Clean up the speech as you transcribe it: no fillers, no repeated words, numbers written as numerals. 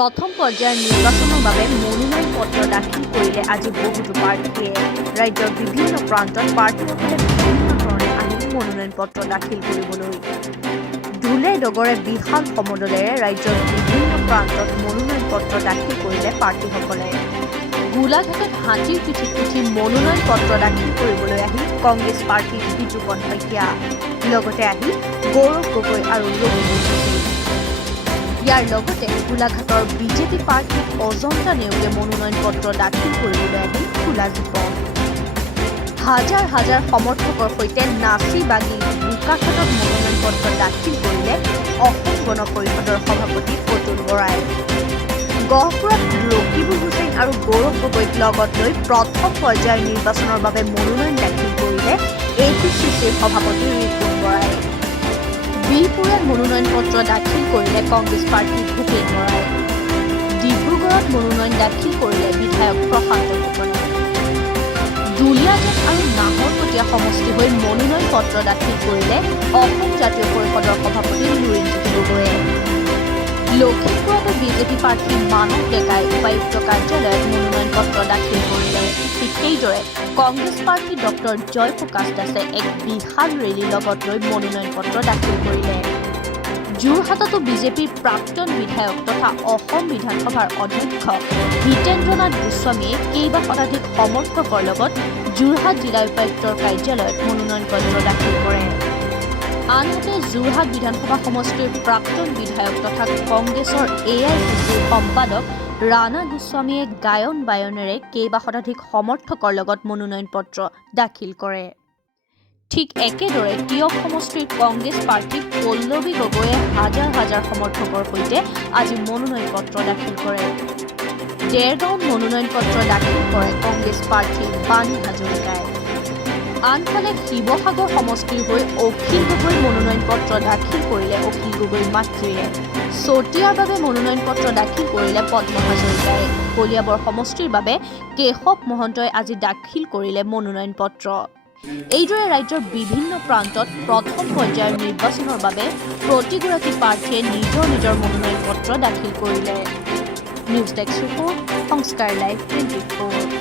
প্ৰথম পৰ্যায়ৰ নিৰ্বাচনৰ বাবে মনোনয়ন পত্ৰ দাখিল কৰিলে আজি বহুতো প্ৰাৰ্থীয়ে ৰাজ্যৰ বিভিন্ন প্ৰান্তত প্ৰাৰ্থীসকলে বিভিন্ন ধৰণে আহি মনোনয়ন পত্ৰ দাখিল কৰিবলৈ ঢোলে ডগৰে বিশাল সমদলেৰে ৰাজ্যৰ বিভিন্ন প্ৰান্তত মনোনয়ন পত্ৰ দাখিল কৰিলে প্ৰাৰ্থীসকলে গোলাঘাটত হাতীৰ পিঠিত উঠি মনোনয়ন পত্ৰ দাখিল কৰিবলৈ আহি কংগ্ৰেছ প্ৰাৰ্থী বিজুপন শইকীয়া লগতে আহি গৌৰৱ গগৈ আৰু ইয়াৰ লগতে গোলাঘাটৰ বিজেপি প্ৰাৰ্থী অজন্তা নেওগে মনোনয়ন পত্ৰ দাখিল কৰিবলৈ আহি খোলা জীপন হাজাৰ হাজাৰ সমৰ্থকৰ সৈতে নাচি বাগি বোকাখাটত মনোনয়ন পত্ৰ দাখিল কৰিলে অসম গণ পৰিষদৰ সভাপতি অতুল বৰাই গহপুৰত ৰকিবুল হুছেইন আৰু গৌৰৱ গগৈক লগত লৈ প্ৰথম পৰ্যায়ৰ নিৰ্বাচনৰ বাবে মনোনয়ন দাখিল কৰিলে APCCৰ সভাপতি ৰিপুন বৰাই বিহপুৰত মনোনয়ন পত্ৰ দাখিল কৰিলে কংগ্ৰেছ প্ৰাৰ্থী ভূপেন বৰাই ডিব্ৰুগড়ত মনোনয়ন দাখিল কৰিলে বিধায়ক প্ৰশান্ত ফুকনে দুলীয়াজান আৰু নাহৰকটীয়া সমষ্টি হৈ মনোনয়ন পত্ৰ দাখিল কৰিলে অসম জাতীয় পৰিষদৰ সভাপতি লুৰিণজ্যোতি গগৈয়ে লখিমপুৰতো বিজেপি প্ৰাৰ্থী মানৱ ডেকাই উপায়ুক্ত কাৰ্যালয়ত মনোনয়ন পত্ৰ দাখিল কৰিলে ঠিক সেইদৰে কংগ্ৰেছ প্ৰাৰ্থী ডক্টৰ জয়প্ৰকাশ দাসে এক বিশাল ৰেলীৰ লগত লৈ মনোনয়ন পত্ৰ দাখিল কৰিলে যোৰহাটতো বিজেপিৰ প্ৰাক্তন বিধায়ক তথা অসম বিধানসভাৰ অধ্যক্ষ হিতেন্দ্ৰনাথ গোস্বামীয়ে কেইবা শতাধিক সমৰ্থকৰ লগত যোৰহাট জিলা উপায়ুক্তৰ কাৰ্যালয়ত মনোনয়ন পত্ৰ দাখিল কৰে আনহাতে যোৰহাট বিধানসভা সমষ্টিৰ প্ৰাক্তন বিধায়ক তথা কংগ্ৰেছৰ AICCৰ সম্পাদক ৰাণা গোস্বামীয়ে গায়ন বায়নেৰে কেইবা শতাধিক সমৰ্থকৰ লগত মনোনয়ন পত্ৰ দাখিল কৰে ঠিক একেদৰে টিয়ক সমষ্টিৰ কংগ্ৰেছ প্ৰাৰ্থী পল্লৱী গগৈয়ে হাজাৰ হাজাৰ সমৰ্থকৰ সৈতে আজি মনোনয়ন পত্ৰ দাখিল কৰে দেৰগাঁৱত মনোনয়ন পত্ৰ দাখিল কৰে কংগ্ৰেছ প্ৰাৰ্থী বাণী হাজৰিকাই আনফালে শিৱসাগৰ সমষ্টিৰ হৈ অখিল গগৈ মনোনয়ন পত্ৰ দাখিল কৰিলে অখিল গগৈৰ মাতৃৰে চতিয়াৰ বাবে মনোনয়ন পত্ৰ দাখিল কৰিলে পদ্ম হাজৰিকাই কলিয়াবৰ সমষ্টিৰ বাবে কেশৱ মহন্তই আজি দাখিল কৰিলে মনোনয়ন পত্ৰ এইদৰে ৰাজ্যৰ বিভিন্ন প্ৰান্তত প্ৰথম পৰ্যায়ৰ নিৰ্বাচনৰ বাবে প্ৰতিগৰাকী প্ৰাৰ্থীয়ে নিজৰ নিজৰ মনোনয়ন পত্ৰ দাখিল কৰিলে নিউজ ডেস্ক ৰিপৰ্ট সংস্কাৰ লাইভ 24